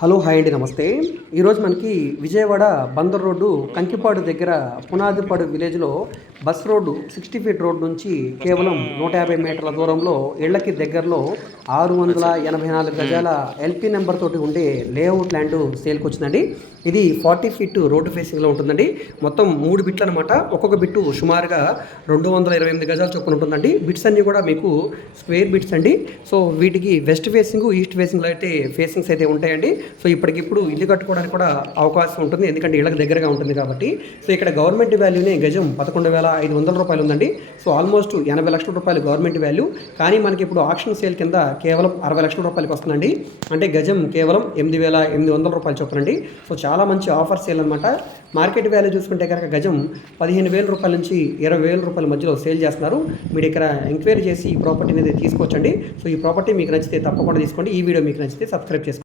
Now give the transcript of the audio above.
Hello hi అండి నమస్తే. ఈరోజు మనకి విజయవాడ బందర్ రోడ్డు కంకిపాడు దగ్గర పునాదిపాడు విలేజ్లో బస్ రోడ్డు 60 ఫీట్ రోడ్ నుంచి కేవలం 150 మీటర్ల దూరంలో ఇళ్లకి దగ్గరలో अच्छा। 684 గజాల ఎల్పీ నెంబర్ తోటి ఉండే లేఅవుట్ ల్యాండ్ సేల్కి వచ్చిందండి. ఇది 40 ఫీట్ రోడ్డు ఫేసింగ్లో ఉంటుందండి. మొత్తం 3 బిట్లు అనమాట. ఒక్కొక్క బిట్టు సుమారుగా 228 గజాల చొప్పున ఉంటుందండి. బిట్స్ అన్నీ కూడా మీకు స్క్వేర్ బిట్స్ అండి. సో వీటికి వెస్ట్ ఫేసింగ్ ఈస్ట్ ఫేసింగ్లో అయితే ఫేసింగ్స్ అయితే ఉంటాయండి. సో ఇప్పటికిప్పుడు ఇల్లు కట్టుకోవడానికి కూడా అవకాశం ఉంటుంది, ఎందుకంటే ఇళ్ళకి దగ్గరగా ఉంటుంది కాబట్టి. సో ఇక్కడ గవర్నమెంట్ వాల్యూనే గజం 11,500 రూపాయలు ఉందండి. సో ఆల్మోస్ట్ 80 లక్షల రూపాయలు గవర్నమెంట్ వాల్యూ. కానీ మనకి ఇప్పుడు ఆక్షన్ సేల్ కింద కేవలం 60 లక్షల రూపాయలకి వస్తుందండి. అంటే గజం కేవలం 8,800 రూపాయలు చొప్పునండి. సో చాలా మంచి ఆఫర్ సేల్ అనమాట. మార్కెట్ వాల్యూ చూసుకుంటే కనుక గజం 15,000 రూపాయల నుంచి 20,000 రూపాయల మధ్యలో సేల్ చేస్తున్నారు. మీరు ఇక్కడ ఎంక్వైరీ చేసి ఈ ప్రాపర్టీ అనేది తీసుకోవచ్చండి. సో ఈ ప్రాపర్టీ మీకు నచ్చితే తప్పకుండా తీసుకోండి. ఈ వీడియో మీకు నచ్చితే సబ్స్క్రైబ్ చేసుకోండి.